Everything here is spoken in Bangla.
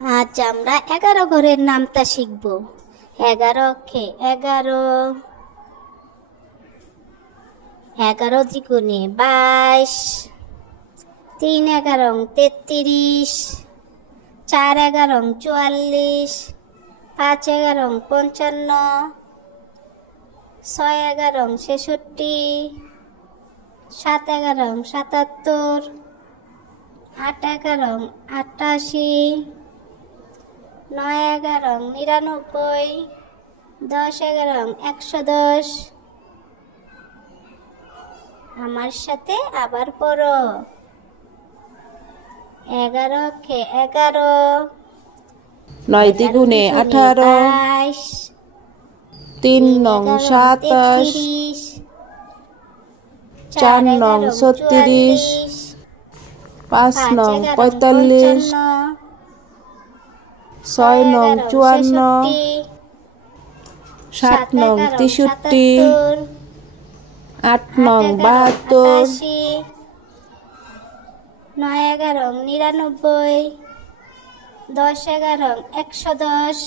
আজ আমরা 11 ঘরের নামতা শিখব। 11 অক্ষে 11, 11 দ্বিগুণে 22, 3 11 33, 4 11 44, 5 11 55, 6 11 66, 7 11 77, 8 11 88, 9 11 99, 10 11 110। আমার সাথে আবার পড়ো। 11 অক্ষে 11, 9 দ্বিগুণে 18, 22, 3 নং 27, 4 নং 36, 5 নং 45, 6 নং 54, 7 নং 63, 8 নং 72, 9 11 99, 10 11 110।